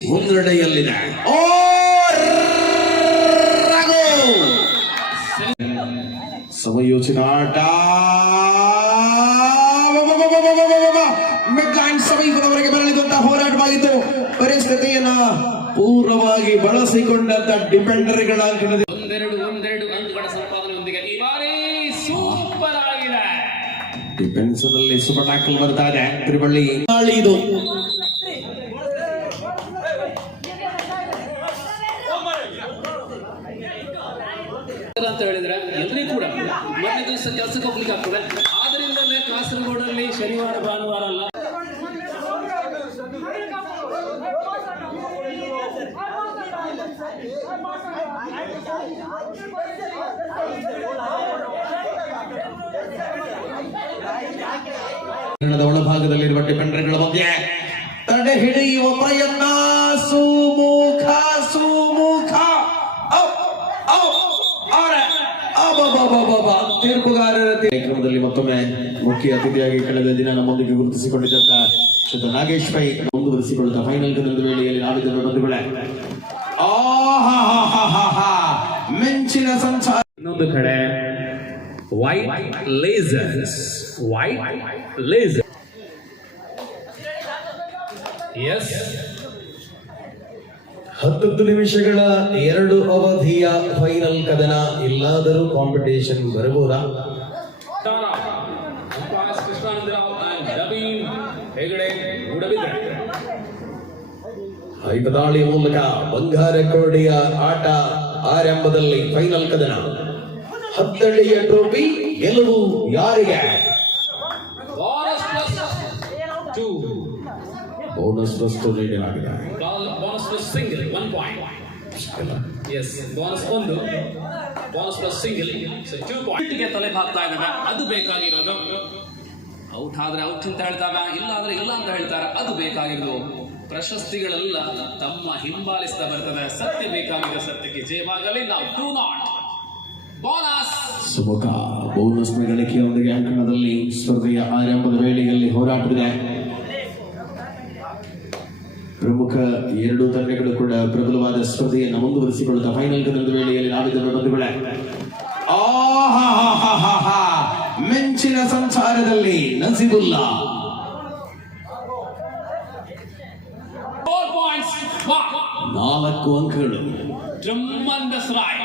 ಮುನ್ನಡೆಯಲ್ಲಿದೆ ಓ ಸಮಯೋಚಿತ ಆಟ. ಸಮೀಪದವರೆಗೆ ಬರಲಿದ್ದಂತಹ ಹೋರಾಟವಾಗಿತ್ತು. ಪರಿಸ್ಥಿತಿಯನ್ನ ಪೂರ್ಣವಾಗಿ ಬಳಸಿಕೊಂಡಂತ ಡಿಪೆಂಡರ್ಗಳ ಒಂದೆರಡು ಒಂದೆರಡು ಅಂಕಗಳ ಸಂಪಾದನೆಯೊಂದಿಗೆ ಈ ಬಾರಿ ಸೂಪರ್ ಆಗಿದೆ. ಡಿಫೆನ್ಸ್ನಲ್ಲಿ ಸೂಪರ್ ಟ್ಯಾಕಲ್ ಬರ್ತಾ ಇದೆ. ತ್ರಿಬಳ್ಳಿ ಇದು ಕೂಡ ಮೊದಲ ದಿವಸ ಕೆಲಸಕ್ಕೆ ಹೋಗ್ಲಿಕ್ಕೆ ಆಗ್ತದೆ. ಆದ್ರಿಂದಲೇ ಕಾಸರಗೋಡಲ್ಲಿ ಶನಿವಾರ, ಭಾನುವಾರ ಅಲ್ಲ ಒಳಭಾಗದಲ್ಲಿರುವ ಡಿಫೆಂಡರ್ಗಳ ಬಗ್ಗೆ ತಡೆ ಹಿಡಿಯುವ ಪ್ರಯತ್ನ, ಸುಮುಖ ಸುಮುಖ ತೀರ್ಪುಗಾರರ ಕಾರ್ಯಕ್ರಮದಲ್ಲಿ ಮತ್ತೊಮ್ಮೆ ಮುಖ್ಯ ಅತಿಥಿಯಾಗಿ ಕಳೆದ ದಿನ ನಮ್ಮೊಂದಿಗೆ ಗುರುತಿಸಿಕೊಂಡಿದ್ದಂತ ಶ್ರೀ ನಾಗೇಶ್ ಪೈ ಮುಂದುವರಿಸಿಕೊಳ್ಳುತ್ತಾ ಫೈನಲ್ ಕನ್ನಡದ ವೇಳೆಯಲ್ಲಿ ನಾವಿದ್ದ ಬಂಧುಗಳೇ ಮೆಂಚಿನ ಮಿಂಚಿನ ಸಂಚಾರ. ಇನ್ನೊಂದು ಕಡೆ white lasers white laser yes ಹತ್ತತ್ತು ನಿಮಿಷಗಳ ಎರಡು ಅವಧಿಯ ಫೈನಲ್ ಕದನ ಇಲ್ಲಾದರೂ ಕಾಂಪಿಟೇಷನ್ ಬರಬಹುದಾ? ಐಪದಾಳಿಯ ಮೂಲಕ ಬಂಗಾರ ಕೋಡಿಯ ಆಟ ಆರಂಭದಲ್ಲಿ ಫೈನಲ್ ಕದನ. ಹತ್ತಳ್ಳಿಯ ಟ್ರೋಫಿ ಗೆಲುವು ಯಾರಿಗೆ? ಬೋನಸ್ ವಸ್ತು ನೀಡಲಾಗಿದೆ bonus plus single one point yes bonus ಒಂದು ಬೋನಸ್ ಪ್ಲಸ್ ಸಿಂಗಲ್ ಟೂ ಪಾಯಿಂಟ್ಗೆ ತಲೆ ಬಾಗ್ತಾ ಇದ್ದಾವೆ. ಅದು ಬೇಕಾಗಿರೋದು. ಔಟ್ ಆದ್ರೆ ಔಟ್ ಅಂತ ಹೇಳ್ತಾರ ಇಲ್ಲ ಆದ್ರೆ ಇಲ್ಲ ಅಂತ ಹೇಳ್ತಾರ. ಅದು ಬೇಕಾಗಿರೋದು. ಪ್ರಶಸ್ತಿಗಳೆಲ್ಲ ತಮ್ಮ ಹಿಂಬಾಲಿಸ್ತಾ ಬರ್ತದೆ. ಸತ್ಯ ಬೇಕಾಗಿದೆ ಸತ್ಯಕ್ಕೆ. ಜಯವಾಗಲಿ ನಾವು two nought bonus Sumukha bonus ಗಳಿಕೆಯೊಂದಿಗೆ ಅಂಕಣದಲ್ಲಿ ಸ್ಪರ್ಧೆಯ ಆರಂಭದ ವೇಳೆಯಲ್ಲಿ ಹೋರಾಟವಿದೆ. ಪ್ರಮುಖ ಎರಡು ತಂಡಗಳು ಕೂಡ ಪ್ರಬಲವಾದ ಸ್ಪರ್ಧೆಯನ್ನು ಮುಂದುವರಿಸಿಕೊಳ್ಳುತ್ತಾ ಫೈನಲ್ ಕದನದ ವೇಳೆಯಲ್ಲಿ ನಾವಿದ್ದ ಬಂಧುಗಳೇ ಮೆಂಚಿನ ಮಿಂಚಿನ ಸಂಸಾರದಲ್ಲಿ ನಸಿಬುಲ್ಲಾ ನಾಲ್ಕು ಅಂಕಗಳು ರಾಯ್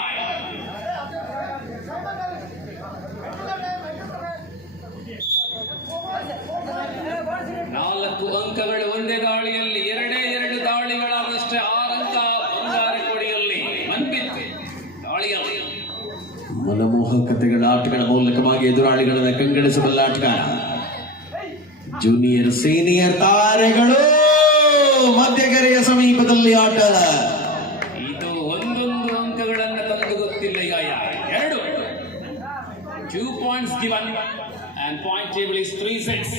ನಾಲ್ಕು ಅಂಕಗಳು ಒಂದೇ ದಾಳಿಯಲ್ಲಿ ಎರಡೇ ಎರಡು ದಾಳಿಗಳಾದಷ್ಟೇ ಆರು ಅಂಕ ಬಂಗಾರ ಕೊಡಿಯಲ್ಲಿ ಮನ್ಬಿತ್ತು ದಾಳಿಯಲ್ಲಿ ಮನಮೋಹಕತೆಗಳ ಆಟಗಳ ಮೂಲಕವಾಗಿ ಎದುರಾಳಿಗಳನ್ನು ಕಂಗಳಿಸಬಲ್ಲ ಆಟಗಾರ ಜೂನಿಯರ್ ಸೀನಿಯರ್ ತಾರೆಗಳು ಮಧ್ಯಗೆರೆಯ ಸಮೀಪದಲ್ಲಿ ಆಟ. ಇದು ಒಂದೊಂದು ಅಂಕಗಳನ್ನು ತಂದು ಗೊತ್ತಿಲ್ಲ ಈಗ. ಎರಡು. Two points given and point table is three sets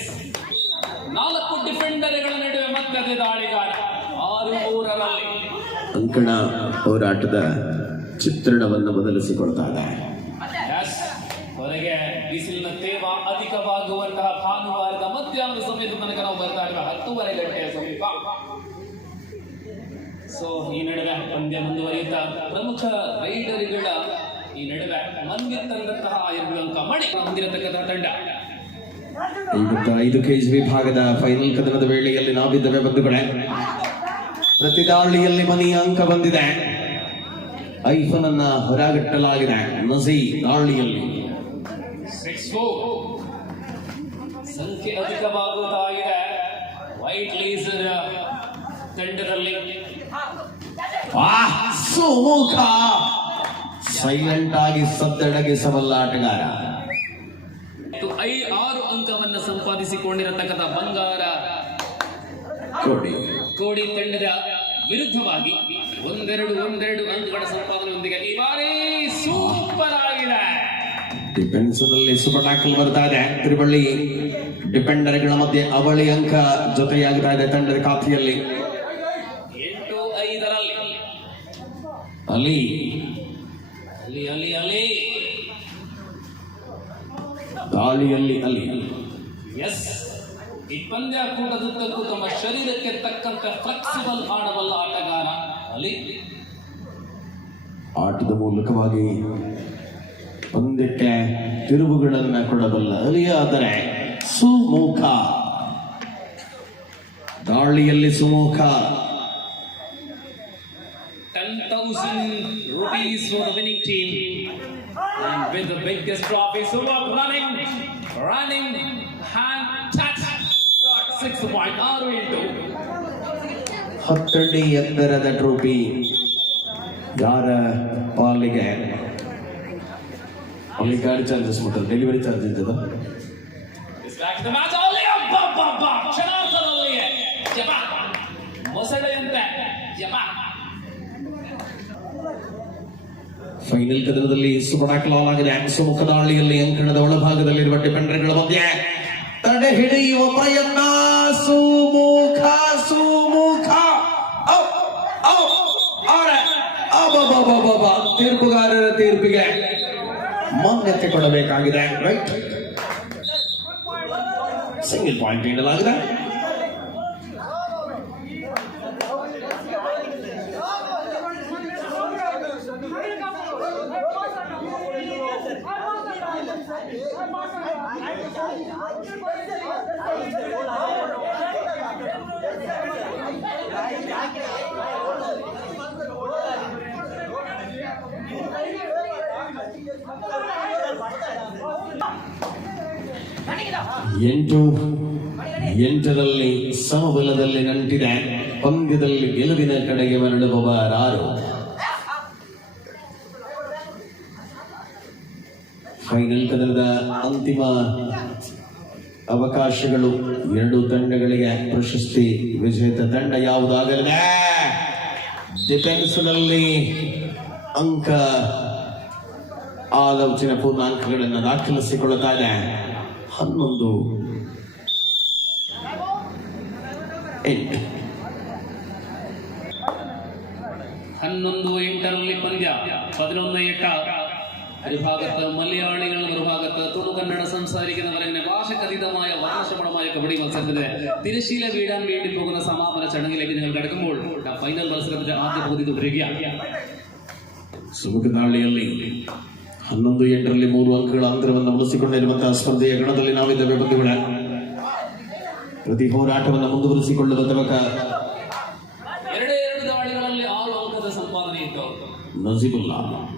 ನಾಲ್ಕು ಡಿಫೆಂಡರ್ಗಳ ನಡುವೆ ಅದೇ ದಾಳಿಗಾರ ಆರು ಮೂರರಲ್ಲಿ ಅಂಕಣ ಹೋರಾಟದ ಚಿತ್ರಣವನ್ನು ಬದಲಿಸಿಕೊಳ್ತಾ ಇದೆ ಹೊರಗೆ ಬಿಸಿಲಿನ ತೇವ ಅಧಿಕವಾಗುವಂತಹ ಭಾನುವಾರದ ಮಧ್ಯಾಹ್ನದ ಸಮಯದ ತನಕ ನಾವು ಬರ್ತಾ ಇರುವ ಹತ್ತೂವರೆ ಗಂಟೆಯ ಸಮೀಪ. ಸೊ ಈ ನಡುವೆ ಪಂದ್ಯ ಮುಂದುವರಿಯುತ್ತಾ ಪ್ರಮುಖ ರೈಡರ್ಗಳ ಈ ನಡುವೆ ಮಂದಿ ತಂದಂತಹ ಅಂಕ ಮಣಿ ಹೊಂದಿರತಕ್ಕಂತಹ ತಂಡ. ಐದು ಕೆಜಿ ವಿಭಾಗದ ಫೈನಲ್ ಕದನದ ವೇಳೆಯಲ್ಲಿ ನಾವಿದ್ದೇವೆ ಬಂಧುಗಳೇ. ಪ್ರತಿ ದಾಳಿಯಲ್ಲಿ ಮನೆಯ ಅಂಕ ಬಂದಿದೆ. ಐಫನ್ ಅನ್ನ ಹೊರಗಟ್ಟಲಾಗಿದೆ. ನಸಿ ದಾಳಿಯಲ್ಲಿ. ಫೋರ್ ಸಂಖ್ಯೆ ಅಧಿಕವಾಗುತ್ತಾ ಇದೆ ವೈಟ್ ಲೇಸರ್ ತಂಡದಲ್ಲಿ ಸೈಲೆಂಟ್ ಆಗಿ ಸದ್ದಡಗಿಸಬಲ್ಲ ಆಟಗಾರ ಐ ಆರು ಅಂಕವನ್ನು ಸಂಪಾದಿಸಿಕೊಂಡಿರತಕ್ಕಂಥ ಬಂಗಾರ ಕೋಡಿ. ಕೋಡಿ ತಂಡದ ವಿರುದ್ಧವಾಗಿ ಒಂದೆರಡು ಒಂದೆರಡು ಅಂಕಗಳ ಸಂಪಾದನೆಯೊಂದಿಗೆ ಈ ಬಾರಿ ಆಗಿದೆ ಡಿಫೆನ್ಸ್ನಲ್ಲಿ ಸೂಪರ್ ಟ್ಯಾಕಲ್ ಬರ್ತಾ ಇದೆ. ತ್ರಿಬಳ್ಳಿ ಡಿಫೆಂಡರ್ಗಳ ಮಧ್ಯೆ ಅವಳಿ ಅಂಕ ಜೊತೆಯಾಗ್ತಾ ಇದೆ ತಂಡದ ಕಾಫಿಯಲ್ಲಿ ಎಂಟು ಐದರಲ್ಲಿ. ಅಲ್ಲಿ ಅಲ್ಲಿ ಅಲ್ಲಿ ಅಲ್ಲಿ ದಾಳಿಯಲ್ಲಿ ಅಲ್ಲಿ ಎಸ್ ಈ ಪಂದ್ಯಾಕೂಟದುದ್ದಕ್ಕೂ ತಮ್ಮ ಶರೀರಕ್ಕೆ ತಕ್ಕಂತ ಫ್ಲೆಕ್ಸಿಬಲ್ ಆಡಬಲ್ಲ ಆಟಗಾರ ಅಲ್ಲಿ ಆಟದ ಮೂಲಕವಾಗಿ ಪಂದ್ಯಕ್ಕೆ ತಿರುವುಗಳನ್ನ ಕೊಡಬಲ್ಲ. ಅಲಿಯಾದರೆ ಸುಮುಖ. ದಾಳಿಯಲ್ಲಿ Sumukha. Ten thousand rupees for the winning team and with the biggest trophy Sumak running running hand touch. Got six point ಆರು ಹತ್ತಡಿ ಎತ್ತರದ ಟ್ರೋಫಿ. ಯಾರ ಪಾಲಿಗೆ? ಅಲ್ಲಿ ಗಾಡಿ ಚಾರ್ಜಸ್ ಮಾಡ್ತಾರೆ ಡೆಲಿವರಿ ಚಾರ್ಜ್ ಇದ್ದದ ಫೈನಲ್ ಕದನದಲ್ಲಿ ಸುಪಡಾಕಲಾಗಿದೆ ಮುಖದಾಳಿಯಲ್ಲಿ ಅಂಕಣದ ಒಳಭಾಗದಲ್ಲಿರುವ ಡಿಪೆಂಡರ್ಗಳ ಮಧ್ಯೆ ತಡೆ ಹಿಡಿಯುವ ಪ್ರಯತ್ನ. ಸುಮುಖ ಸುಮುಖ. ಔ, ಔ, ಆರೆ, ಅಬಬಬಬಬ. ತೀರ್ಪುಗಾರರ ತೀರ್ಪಿಗೆ ಮಾನ್ಯತೆ ಕೊಡಬೇಕಾಗಿದೆ ರೈಟ್ ಸಿಂಗಲ್ ಪಾಯಿಂಟ್ ನೀಡಲಾಗಿದೆ. ಎಂಟು, ಎಂಟರಲ್ಲಿ ಸಮಬಲದಲ್ಲಿ ನಂಟಿದೆ, ಪಂದ್ಯದಲ್ಲಿ ಗೆಲುವಿನ ಕಡೆಗೆ ಮರಳುವವರಾರು. ಫೈನಲ್ ಕದನದ ಅಂತಿಮ ಅವಕಾಶಗಳು ಎರಡು ತಂಡಗಳಿಗೆ. ಪ್ರಶಸ್ತಿ ವಿಜೇತ ತಂಡ ಯಾವುದಾಗಲಿದೆ? ಡಿಫೆನ್ಸ್ನಲ್ಲಿ ಅಂಕ ಆಲೋಚನೆ ಪೂರ್ಣಾಂಕಗಳನ್ನು ದಾಖಲಿಸಿಕೊಳ್ಳುತ್ತಾ ಇದೆ ಹನ್ನೊಂದು ಎಂಟು ಹನ್ನೊಂದು ಎಂಟರಲ್ಲಿ ಪಂದ್ಯ പതിനൊന്ന് എട്ട് ഒരു ഭാഗത്ത് മലയാളികൾ ഒരു ഭാഗത്ത് തുളു കന്നഡ സംസാരിക്കുന്നവരങ്ങനെ ഭാഷക്കതീതമായ വർണ്ണശബളമായ കബഡി മത്സരത്തിന് തിരശീല വീഴാൻ വേണ്ടി പോകുന്ന സമാപന ചടങ്ങിലേക്ക് നിങ്ങൾ കിടക്കുമ്പോൾ ഫൈനൽ മത്സരത്തിന്റെ ആദ്യ പകുതി തുടരുകയാണ് ಸುಮುಖ ದಾಳಿಯಲ್ಲಿ ಹನ್ನೊಂದು ಎಂಟರಲ್ಲಿ ಮೂರು ಅಂಕಗಳ ಅಂತರವನ್ನು ಉಳಿಸಿಕೊಂಡಿರುವಂತಹ ಸ್ಪರ್ಧೆಯ ಗಣದಲ್ಲಿ ನಾವಿದ್ದೇವೆ ಬಂಧುಗಳ. ಪ್ರತಿ ಹೋರಾಟವನ್ನು ಮುಂದುವರಿಸಿಕೊಳ್ಳುವ ತನಕ ಎರಡೇ ಎರಡು ದಾಳಿಗಳಲ್ಲಿ ಆರು ಅಂಕದ ಸಂಪಾದನೆ ಇತ್ತು. ನಜೀಬುಲ್ಲಾ.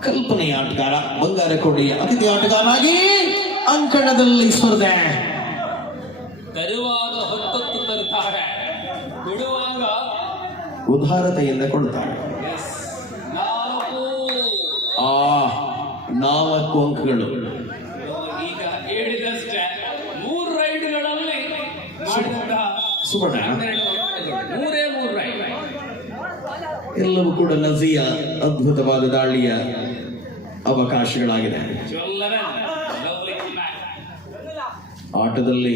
ಕಲ್ಪನೆಯ ಆಟಗಾರ ಬಂಗಾರ ಕೋಟೆಯ ಅತಿಥಿ ಆಟಗಾರನಾಗಿ ಅಂಕಣದಲ್ಲಿ ಸ್ಪರ್ಧೆ. ತರುವಾಗ ಹೊತ್ತೊತ್ತು ತರುತ್ತಾರೆ. ಕೊಡುವಾಗ ಉದಾರತೆಯಿಂದ ಕೊಡುತ್ತಾರೆ ಆ ನಾಲ್ಕು ಅಂಕಗಳು. ಈಗ ಹೇಳಿದಷ್ಟೇ ಮೂರು ರೈಡ್ಗಳಲ್ಲಿ ಸುವರ್ಣ. ಮೂರೇ ಮೂರು ರೈಡ್. ಎಲ್ಲವೂ ಕೂಡ ನಜಿಯ ಅದ್ಭುತವಾದ ದಾಳಿಯ ಅವಕಾಶಗಳಾಗಿದೆ ಆಟದಲ್ಲಿ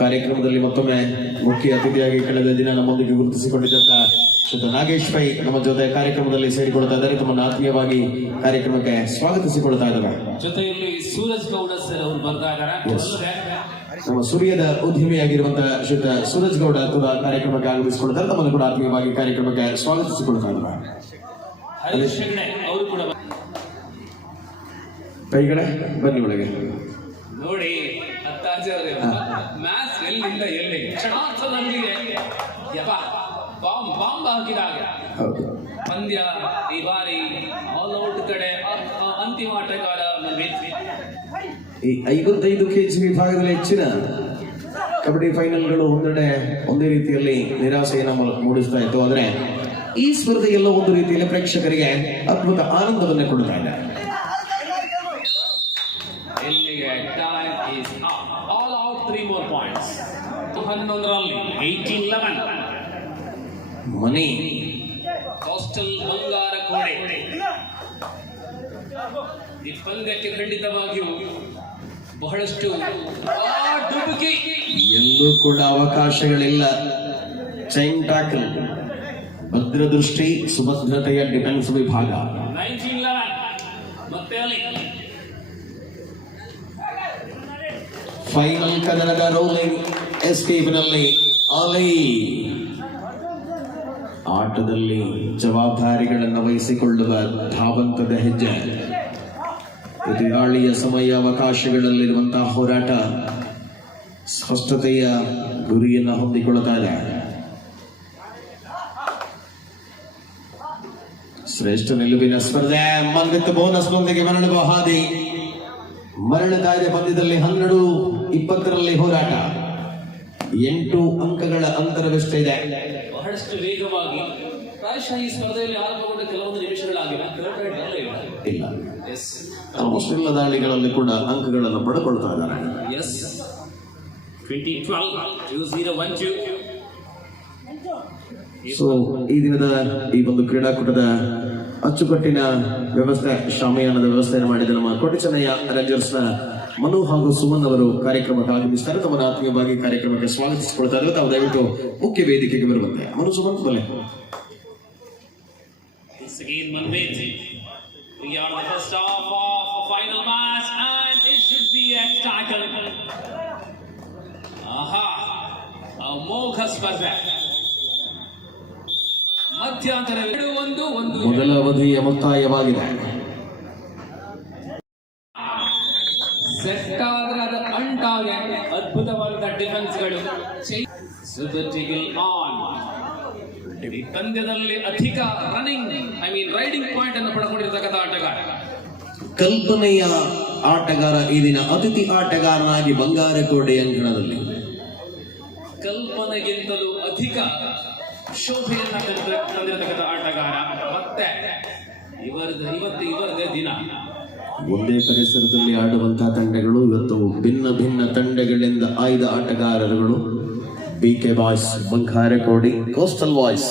ಕಾರ್ಯಕ್ರಮದಲ್ಲಿ ಮತ್ತೊಮ್ಮೆ ಮುಖ್ಯ ಅತಿಥಿಯಾಗಿ ಕಳೆದ ದಿನ ನಮ್ಮೊಂದಿಗೆ ಗುರುತಿಸಿಕೊಂಡಿದ್ದಂತ ಶ್ರೀತ ನಾಗೇಶ್ ಪೈ ನಮ್ಮ ಜೊತೆ ಕಾರ್ಯಕ್ರಮದಲ್ಲಿ ಸೇರಿಕೊಳ್ತಾ ಇದ್ದಾರೆ. ತಮ್ಮನ್ನು ಆತ್ಮೀಯವಾಗಿ ಕಾರ್ಯಕ್ರಮಕ್ಕೆ ಸ್ವಾಗತಿಸಿಕೊಳ್ತಾ ಇದ್ದಾರೆ. ಜೊತೆಯಲ್ಲಿ ಸೂರಜ್ ಗೌಡ ಸರ್ ಅವರು ಬರ್ತಾ ಇದ್ದಾರೆ. Yes. ನಮ್ಮ ಸೂರ್ಯದ ಉದ್ಯಮಿಯಾಗಿರುವಂತಹ ಶ್ರೀತ ಸೂರಜ್ ಗೌಡ ಕೂಡ ಕಾರ್ಯಕ್ರಮಕ್ಕೆ ಆಗಮಿಸಿಕೊಳ್ತಾರೆ. ತಮ್ಮನ್ನು ಕೂಡ ಆತ್ಮೀಯವಾಗಿ ಕಾರ್ಯಕ್ರಮಕ್ಕೆ ಸ್ವಾಗತಿಸಿಕೊಳ್ತಾ ಇದ್ದಾರೆ. ಕೈಗಡೆ ಬನ್ನಿ ಒಳಗೆ. ನೋಡಿ ಅತ್ತಾಜಿ ಅವರೇ ಮ್ಯಾಸ್ ಎಲ್ಲಿಂದ ಎಲ್ಲಿ? ಕ್ಷಣಾರ್ಥದಲ್ಲಿ ಯಪ್ಪ ಬಾಂಬ್ ಬಾಂಬ್ ಹಾಕಿದಾಗ. ಪಂದ್ಯ ಈ ಬಾರಿ ಆಲ್ ಔಟ್ ಕಡೆ ಅಂತಿಮ ಆಟಗಾರ ಈ ಐವತ್ತೈದು ಕೆಜಿ ವಿಭಾಗದಲ್ಲಿ ಹೆಚ್ಚಿನ ಕಬಡ್ಡಿ ಫೈನಲ್ಗಳು ಒಂದೆಡೆ ಒಂದೇ ರೀತಿಯಲ್ಲಿ ನಿರಾಸೆಯನ್ನು ಮೂಲಕ ಮೂಡಿಸ್ತಾ ಇತ್ತು. ಆದರೆ ಈ ಸ್ಪರ್ಧೆಯೆಲ್ಲ ಒಂದು ರೀತಿಯಲ್ಲಿ ಪ್ರೇಕ್ಷಕರಿಗೆ ಅದ್ಭುತ ಆನಂದವನ್ನು ಕೊಡ್ತಾ ಇದೆ ಇಲ್ಲಿಗೆ time is all out three more points ಹನ್ನೊಂದರಲ್ಲಿ ಏಯ್ಟೀನ್ ಲೆವೆನ್ ಮನಿ ಹಾಸ್ಟೆಲ್ ಬಂಗಾರ ಕೋಣೆ. ಈ ಪಂದ್ಯಕ್ಕೆ ಖಂಡಿತವಾಗಿಯೂ ಬಹಳಷ್ಟು ಎಲ್ಲೂ ಕೂಡ ಅವಕಾಶಗಳಿಲ್ಲ. ಚೈನ್ ಟ್ಯಾಕಲ್ ಭದ್ರದೃಷ್ಟಿ ಸುಭದ್ರತೆಯ ಡಿಫೆನ್ಸ್ ವಿಭಾಗ. ಫೈನಲ್ ಕದನದ ರೋಲಿಂಗ್ ಎಸ್ಕೇಪ್ನಲ್ಲಿ ಅಲಿ ಆಟದಲ್ಲಿ ಜವಾಬ್ದಾರಿಗಳನ್ನು ವಹಿಸಿಕೊಳ್ಳುವ ಧಾವಂತದ ಹೆಜ್ಜೆ. ಎದುರಾಳಿಯ ಸಮಯ, ಅವಕಾಶಗಳಲ್ಲಿರುವಂತಹ ಹೋರಾಟ. ಸ್ಪಷ್ಟತೆಯ ಗುರಿಯನ್ನು ಹೊಂದಿಕೊಳ್ಳುತ್ತಾ ಇದೆ ಶ್ರೇಷ್ಠ ನಿಲುವಿನ ಸ್ಪರ್ಧೆ ಮನ್ವಿತ್ ಬೋನಸ್ನೊಂದಿಗೆ ಮರಳುವ ಹಾದಿ. ಮರಳುತ್ತಾ ಇದೆ ಪಂದ್ಯದಲ್ಲಿ ಹನ್ನೆರಡು, ಇಪ್ಪತ್ತರಲ್ಲಿ ಹೋರಾಟ. ಎಂಟು ಅಂಕಗಳ ಅಂತರವೆಷ್ಟಿದೆ ಬಹಳಷ್ಟು ವೇಗವಾಗಿ ಪ್ರಾಯಶಃ ಈ ಸ್ಪರ್ಧೆಯಲ್ಲಿ ಆರಂಭಗೊಂಡ ಕೆಲವೊಂದು ನಿಮಿಷಗಳಾಗಿಲ್ಲ ಇಲ್ಲ. ಆಲ್ಮೋಸ್ಟ್ ಎಲ್ಲ ದಾಳಿಗಳಲ್ಲಿ ಕೂಡ ಅಂಕಗಳನ್ನು ಪಡ್ಕೊಳ್ತಾ ಇದ್ದಾರೆ. Yes twenty twelve two zero one two so ಈ ದಿನದ ಈ ಒಂದು ಕ್ರೀಡಾಕೂಟದ ಅಚ್ಚುಕಟ್ಟಿನ ವ್ಯವಸ್ಥೆ ಶಾಮಿಯಾನದ ವ್ಯವಸ್ಥೆಯನ್ನು ಮಾಡಿದ ನಮ್ಮ ಕೊಟ್ಟಿಚೆನ್ನಯ್ಯ ರೇಂಜರ್ಸ್ನ ಮನು ಹಾಗೂ ಸುಮನ್ ಅವರು ಕಾರ್ಯಕ್ರಮಕ್ಕೆ ಆಗಮಿಸ್ತಾರೆ ತಮ್ಮನ್ನು ಆತ್ಮೀಯವಾಗಿ ಕಾರ್ಯಕ್ರಮಕ್ಕೆ ಸ್ವಾಗತಿಸಿಕೊಳ್ತಾ ಇದ್ದಾರೆ ತಾವು ದಯವಿಟ್ಟು ಮುಖ್ಯ ವೇದಿಕೆಗೆ ಬರುವಂತೆ ಮನು ಸುಮನ್ ಬಲೆ Once again, Manvit. We are the first half of a final match, and it should be a tackle. Aha! A ಸ್ಪರ್ಧೆ ಮಧ್ಯಂತರ ಒಂದು ಒಂದು ಮೊದಲ ಅವಧಿಯ ಮುಕ್ತಾಯವಾಗಿದೆ ಸೆಟ್ ಆದ್ರೆ ಅದು ಅಂಟಾಗೆ ಅದ್ಭುತವಾದ ಡಿಫೆನ್ಸ್ಗಳು ಆನ್ ಈ ಪಂದ್ಯದಲ್ಲಿ ಅಧಿಕ running I mean raiding point ಅನ್ನು ಪಡ್ಕೊಂಡಿರ್ತಕ್ಕಂಥ ಆಟಗಾರ. ಕಲ್ಪನೆಯ ಆಟಗಾರ ಈ ದಿನ ಅತಿಥಿ ಆಟಗಾರನಾಗಿ ಬಂಗಾರಕೋಟೆ ಅಂಗಣದಲ್ಲಿ ಕಲ್ಪನೆಗಿಂತಲೂ ಅಧಿಕ ಶೋಭೆಯನ್ನು ತಂದಿರ- ತಂದಿರತಕ್ಕಂಥ ಆಟಗಾರ. ಮತ್ತೆ ಇವರದ ಇವತ್ತು ಇವರದೇ ದಿನ. ಒಂದೇ ಪರಿಸರದಲ್ಲಿ ಆಡುವಂತಹ ತಂಡಗಳು ಇವತ್ತು ಭಿನ್ನ ಭಿನ್ನ ತಂಡಗಳಿಂದ ಆಯ್ದ ಆಟಗಾರರುಗಳು. B K boys Bangarakodi coastal boys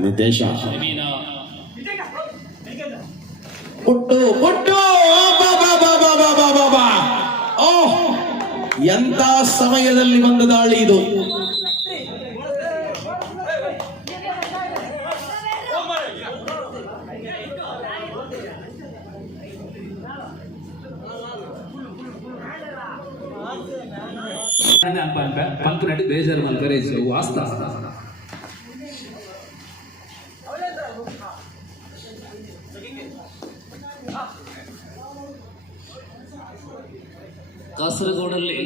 ನಿರ್ದೇಶ ಪುಟ್ಟು ಪುಟ್ಟು ಎಂತ ಸಮಯದಲ್ಲಿ ಬಂದ ದಾಳಿ ಇದು? ಬೇಜಾರ್ಮಲ್ ಕರೇಜ್ ವಾಸ್ತ ಕಾಸರಗೋಡಲ್ಲಿ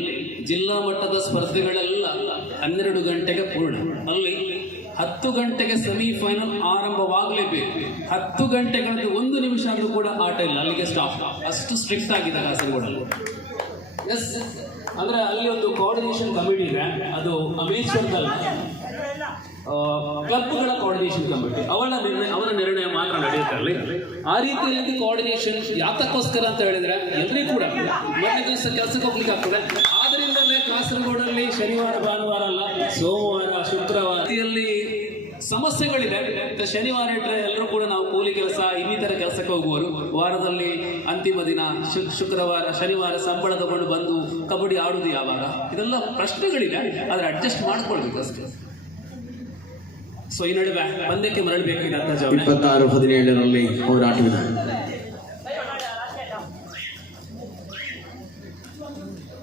ಜಿಲ್ಲಾ ಮಟ್ಟದ ಸ್ಪರ್ಧೆಗಳೆಲ್ಲ ಹನ್ನೆರಡು ಗಂಟೆಗೆ ಪೂರ್ಣ. ಅಲ್ಲಿ ಹತ್ತು ಗಂಟೆಗೆ ಸೆಮಿಫೈನಲ್ ಆರಂಭವಾಗಲೇಬೇಕು. ಹತ್ತು ಗಂಟೆಗಳಲ್ಲಿ ಒಂದು ನಿಮಿಷ ಆದರೂ ಕೂಡ ಆಟ ಇಲ್ಲ. ಅಲ್ಲಿಗೆ ಸ್ಟಾಫ್ ಅಷ್ಟು ಸ್ಟ್ರಿಕ್ಟ್ ಆಗಿದೆ ಕಾಸರಗೋಡಲ್ಲಿ. ಎಸ್ ಅಂದ್ರೆ ಅಲ್ಲಿ ಒಂದು ಕೋಆರ್ಡಿನೇಷನ್ ಕಮಿಟಿ ಇದೆ. ಅದು ಅಮೇಶ್ವರದಲ್ಲ ಕ್ಲಬ್ಗಳ ಕೋಆರ್ಡಿನೇಷನ್ ಕಮಿಟಿ ಅವಳ ನಿರ್ಣಯ ಅವರ ನಿರ್ಣಯ ಮಾತ್ರ ನಡೆಯುತ್ತೆ ಅಲ್ಲಿ. ಆ ರೀತಿಯಲ್ಲಿ ಕೋಆರ್ಡಿನೇಷನ್ ಯಾತಕ್ಕೋಸ್ಕರ ಅಂತ ಹೇಳಿದ್ರೆ ಎಲ್ರಿಗೂ ಕೂಡ ಮೊದಲ ದಿವಸ ಕೆಲಸಕ್ಕೆ ಹೋಗ್ಲಿಕ್ಕೆ ಆಗ್ತದೆ. ಆದ್ರಿಂದಲೇ ಕಾಸರಗೋಡಲ್ಲಿ ಶನಿವಾರ, ಭಾನುವಾರ ಅಲ್ಲ, ಸೋಮವಾರ ಸಮಸ್ಯೆಗಳಿದೆ. ಶನಿವಾರ ಇಟ್ಟರೆ ಎಲ್ಲರೂ ಕೂಡ ನಾವು ಕೂಲಿ ಕೆಲಸ, ಇನ್ನಿತರ ಕೆಲಸಕ್ಕೆ ಹೋಗುವರು. ವಾರದಲ್ಲಿ ಅಂತಿಮ ದಿನ ಶುಕ್ರವಾರ, ಶನಿವಾರ ಸಂಬಳ ತಗೊಂಡು ಬಂದು ಕಬಡ್ಡಿ ಆಡುದು ಯಾವಾಗ? ಇದೆಲ್ಲ ಪ್ರಶ್ನೆಗಳಿದೆ. ಆದರೆ ಅಡ್ಜಸ್ಟ್ ಮಾಡ್ಕೊಳ್ಬೇಕು ಅಷ್ಟೇ. ಸೊ ಈ ನಡುವೆ ಪಂದ್ಯಕ್ಕೆ ಜವಾಬ್ದಾರಿ ಇಪ್ಪತ್ತಾರು, ಹದಿನೇಳರಲ್ಲಿ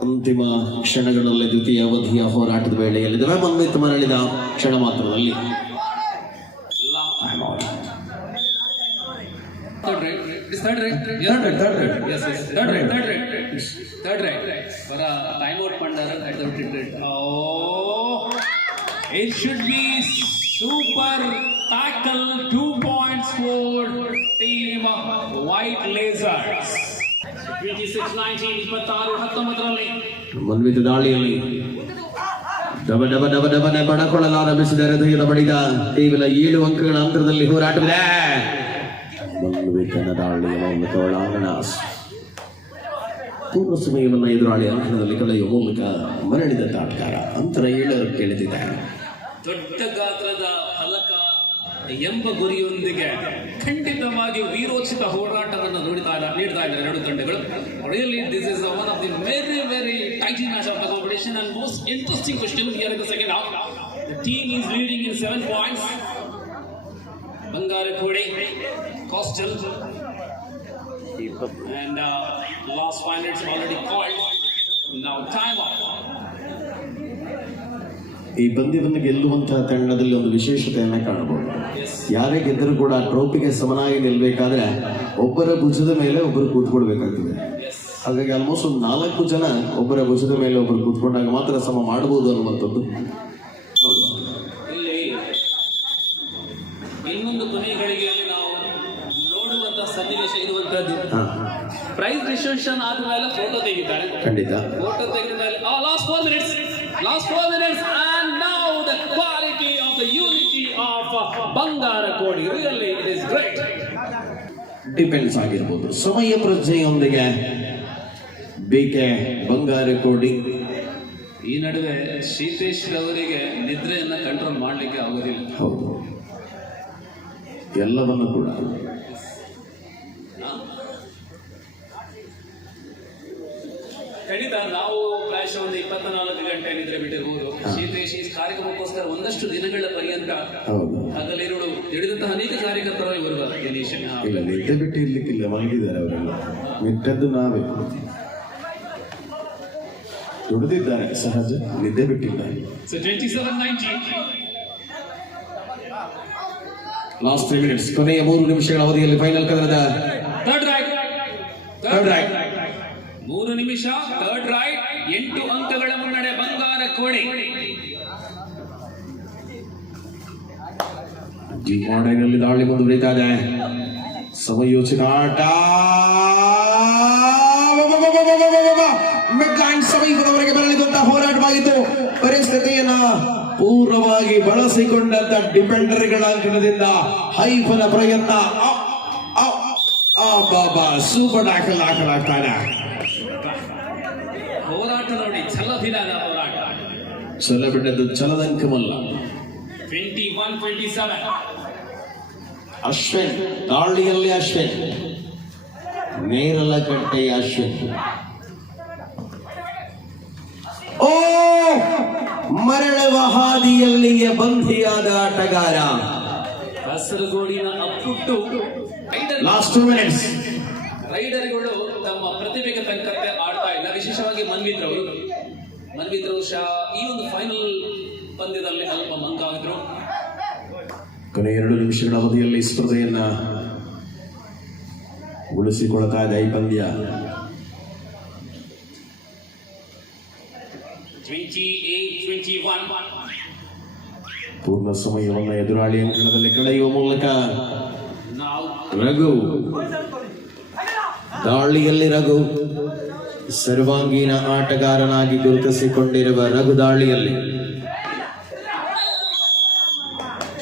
ಅಂತಿಮ ಕ್ಷಣಗಳಲ್ಲಿ ದ್ವಿತೀಯ, ಅವಧಿಯ ಹೋರಾಟದ ವೇಳೆಯಲ್ಲಿ ಮನ್ವಿತ್ ಮರಳಿದ ಕ್ಷಣ ಮಾತ್ರದಲ್ಲಿ. ಥರ್ಡ್ ರೈಟ್ ಎರಡನೇ third right yes third right third right ಬರ ಟೈಮ್ ಔಟ್ ಮಾಡಿದಾರೆ at the trip right oh it should be super tackle 2.4 team white laser 26 19 26 19 ರಲ್ಲಿ ಮನವಿತ ದಾಳಿಯಲಿ ದಬ ದಬ ದಬ ದಬ ನಡಕೊಳ್ಳಲಾರದ ಹೆಸರು ಇದೆ ಅದ್ಬಿಡಾ ಟೀಮ್ ಲೇ 7 ಅಂಕಗಳ ಅಂತರದಲ್ಲಿ ಹೋರಾಟ ಇದೆ ಮನ್ವಿತನ ದಾಳಿಯ ಮೂಲಕ ಪೂರ್ವ ಸಮಯವನ್ನು ಎದುರಾಳಿ ಅಂಕಣದಲ್ಲಿ ಕಳೆಯುವ ಮೂಲಕ ಮರಳಿದ ತಾಟ್ಕಾರ ಅಂತರ ಏಳರಕ್ಕೆ ಇಳಿದಿದೆ ದೊಡ್ಡ ಗಾತ್ರದ ಫಲಕ ಎಂಬ ಗುರಿಯೊಂದಿಗೆ ಖಂಡಿತವಾಗಿ ವೀರೋಚಿತ ಹೋರಾಟವನ್ನು ನೋಡ್ತಾ ನೀಡ್ತಾ ಇದ್ದಾರೆ ಎರಡು ತಂಡಗಳು. Really this is one of the very very title match of the competition and most interesting question second half the team is leading in seven points Bangara Kode. Coastal and uh, last five minutes already called. Now time ಈ ಪಂದ್ಯವನ್ನು ಗೆಲ್ಲುವಂತಹ ತಂಡದಲ್ಲಿ ಒಂದು ವಿಶೇಷತೆಯನ್ನ ಕಾಣಬಹುದು. ಯಾರೇ ಗೆದ್ದರೂ ಕೂಡ ಟ್ರೋಫಿಗೆ ಸಮನಾಗಿ ನಿಲ್ಬೇಕಾದ್ರೆ ಒಬ್ಬರ ಭುಜದ ಮೇಲೆ ಒಬ್ಬರು ಕೂತ್ಕೊಳ್ಬೇಕಾಗ್ತದೆ. ಹಾಗಾಗಿ ಆಲ್ಮೋಸ್ಟ್ ಒಂದು ನಾಲ್ಕು ಜನ ಒಬ್ಬರ ಭುಜದ ಮೇಲೆ ಒಬ್ಬರು ಕೂತ್ಕೊಂಡಾಗ ಮಾತ್ರ ಸಮ ಮಾಡಬಹುದು ಅನ್ನುವಂಥದ್ದು. ಹೌದು. ಆದ್ಮೇಲೆ ಫೋಟೋ ತೆಗಿತಾರೆ. ಖಂಡಿತ. ಫೋಟೋ ತೆಗೆದ ಮೇಲೆ last four minutes last four minutes and now the quality of the unity of Bangara Kodi really it is great depends ಆಗಿರ್ಬೋದು. ಸಮಯ ಪ್ರಜ್ಞೆಯೊಂದಿಗೆ ಬೇಕೆ ಬಂಗಾರ ಕೋಡಿ ಈ ನಡುವೆ ಶ್ರೀತೇಶ್ ಅವರಿಗೆ ನಿದ್ರೆಯನ್ನು ಕಂಟ್ರೋಲ್ ಮಾಡಲಿಕ್ಕೆ ಆಗೋದಿಲ್ಲ. ಹೌದು. ಎಲ್ಲವನ್ನು ಕೂಡ. ಖಂಡಿತ ನಾವು ಪ್ರಾಯಶಃ ಒಂದು ಇಪ್ಪತ್ನಾಲ್ಕು ಗಂಟೆ ನಿದ್ರೆ ಬಿಟ್ಟಿರಬಹುದು ಶೀತೇಶಿ ಕಾರ್ಯಕ್ರಮಕ್ಕೋಸ್ಕರ ಒಂದಷ್ಟು ದಿನಗಳ ಪರ್ಯಂತ ಹೌದು. ಹಿಡಿದಂತಹ ಅನೇಕ ಕಾರ್ಯಕರ್ತರು ಇವರು ಗಿರೀಶ್ ಇಲ್ಲ ನಿದ್ದೆ ಬಿಟ್ಟು ಇರ್ಲಿಕ್ಕಿಲ್ಲ ಮಲಗಿದ್ದಾರೆ ಅವರೆಲ್ಲ. ನಾವೇ. ದುಡಿದಿದ್ದಾರೆ ಸಹಜ ನಿದ್ದೆ ಬಿಟ್ಟಿದ್ದಾರೆ. So twenty seven ninety last three minutes ಕೊನೆಯ ಮೂರು ನಿಮಿಷಗಳ ಅವಧಿಯಲ್ಲಿ ಫೈನಲ್ ಕದನದ ಥರ್ಡ್ ರೈಟ್ ಥರ್ಡ್ ರೈಟ್ ಮೂರು ನಿಮಿಷ ಥರ್ಡ್ ರೈಟ್ ಎಂಟು ಅಂಕಗಳ ಮುನ್ನಡೆ ಬಂಗಾರ ಕೋಣೆ. ಈ ಕೋಣೆಗಳಲ್ಲಿ ದಾಳಿ ಮುಂದುವರಿತಾ ಇದೆ. ಸಮಯೋಚಿತ ಆಟ. ಸಮೀಪದವರೆಗೆ ಬರಲಿದ್ದಂತ ಹೋರಾಟವಾಗಿತ್ತು. ಪರಿಸ್ಥಿತಿಯನ್ನ ಪೂರ್ಣವಾಗಿ ಬಳಸಿಕೊಂಡಂತ ಡಿಫೆಂಡರ್ಗಳ ಅಂಕಣದಿಂದ ಹೈಫನ ಪ್ರಯತ್ನ. ಬಾಬಾ ಸೂಪರ್ ಹಾಕಲಾಗ್ತಾನೆ ಛಲದಿಲ್ಲದ ಹೋರಾಟ. ಛಲ ಬಿಟ್ಟದ್ದು ಛಲದಂಕಮಲ್ಲ twenty one twenty seven Ashwin ದಾಳಿಯಲ್ಲಿ ಅಶ್ವಿನ್. ಅಶ್ವಿನ್. ಓ ಮರಳುವ ಹಾದಿಯಲ್ಲಿಯೇ ಬಂಧಿಯಾದ ಆಟಗಾರ. ಕಾಸರಗೋಡಿನ ಅಪ್ಪುಟ್ಟು ಲಾಸ್ಟ್ ಟೂ ಮಿನಿಟ್ಸ್ ರೈಡರ್ಗಳು ತಮ್ಮ ಪ್ರತಿಭೆಗೆ ತಕ್ಕಂತೆ ಆಡ್ತಾ ಇಲ್ಲ. ವಿಶೇಷವಾಗಿ ಮನ್ವಿತ್ ರವರು ಶಾ ಈ ಒಂದು ಫೈನಲ್ ಪಂದ್ಯದಲ್ಲಿ ಅಲ್ಪ ಮಂಕಾಗಿದ್ರು. ಕೊನೆ ಎರಡು ನಿಮಿಷಗಳ ಅವಧಿಯಲ್ಲಿ ಸ್ಪರ್ಧೆಯನ್ನ ಉಳಿಸಿಕೊಳ್ತಾ ಇದೆ ಈ ಪಂದ್ಯ. ಪೂರ್ಣ ಸಮಯವನ್ನ ಎದುರಾಳಿ ಅಂಕಣದಲ್ಲಿ ಕಳೆಯುವ ಮೂಲಕ ರಘು ದಾಳಿಯಲ್ಲಿ ರಘು ಸರ್ವಾಂಗೀಣ ಆಟಗಾರನಾಗಿ ಗುರುತಿಸಿಕೊಂಡಿರುವ ರಘು ದಾಳಿಯಲ್ಲಿ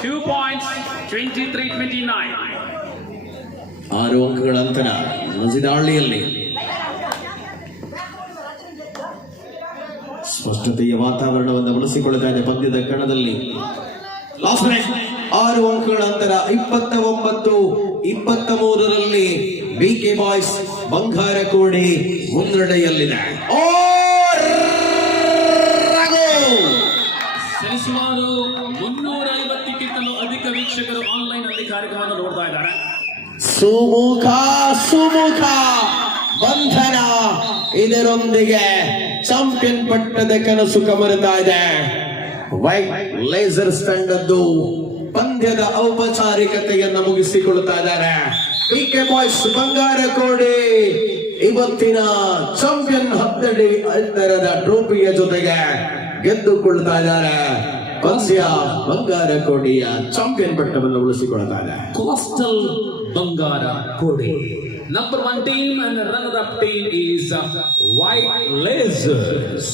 two points twenty three twenty nine ಆರು ಅಂಕಗಳ ಅಂತರ ದಾಳಿಯಲ್ಲಿ ಸ್ಪಷ್ಟತೆಯ ವಾತಾವರಣವನ್ನು ಉಳಿಸಿಕೊಳ್ಳುತ್ತಾ ಇದೆ ಪಂದ್ಯದ ಕಣದಲ್ಲಿ. ಆರು ಅಂಕಗಳ ಅಂತರ ಇಪ್ಪತ್ತ ಒಂಬತ್ತು ಇಪ್ಪತ್ತ ಮೂರರಲ್ಲಿ ಬಿಕೆ ಬಾಯ್ಸ್ ಬಂಗಾರ ಕೋಡಿ ಮುನ್ನಡೆಯಲ್ಲಿದೆ. ಓ! ಸರಿಸುಮಾರು ಮುನ್ನೂರ ಐವತ್ತಕ್ಕಿಂತಲೂ ಅಧಿಕ ವೀಕ್ಷಕರು ಆನ್ಲೈನ್ ಅಲ್ಲಿ ಕಾರ್ಯಕ್ರಮವನ್ನು ನೋಡ್ತಾ ಇದ್ದಾರೆ. ಸುಮುಖ ಸುಮುಖ ಬಂಧನ ಇದರೊಂದಿಗೆ ಚಾಂಪಿಯನ್ ಪಟ್ಟದ ಕನಸು ಕಮರುತ್ತಾ ಇದೆ. ವೈಟ್ ಲೇಸರ್ಸ್ ತಂಡದ್ದು ಪಂದ್ಯದ ಔಪಚಾರಿಕತೆಯನ್ನು ಮುಗಿಸಿಕೊಳ್ತಾ ಇದ್ದಾರೆ. ಕೆ ಬಾಯ್ಸ್ ಬಂಗಾರ ಕೋಡಿ. ಇವತ್ತಿನ ಚಾಂಪಿಯನ್ ಹತ್ತಡಿ ಅಂತರದ ಟ್ರೋಫಿಯ ಜೊತೆಗೆ ಗೆದ್ದುಕೊಳ್ತಾ ಇದ್ದಾರೆ. ಪಂದ್ಯ ಬಂಗಾರ ಕೋಡಿಯ ಚಾಂಪಿಯನ್ ಪಟ್ಟವನ್ನು ಉಳಿಸಿಕೊಳ್ತಾ ಇದೆ. Coastal Bangara Kodi. Number one team and runner up team is white lasers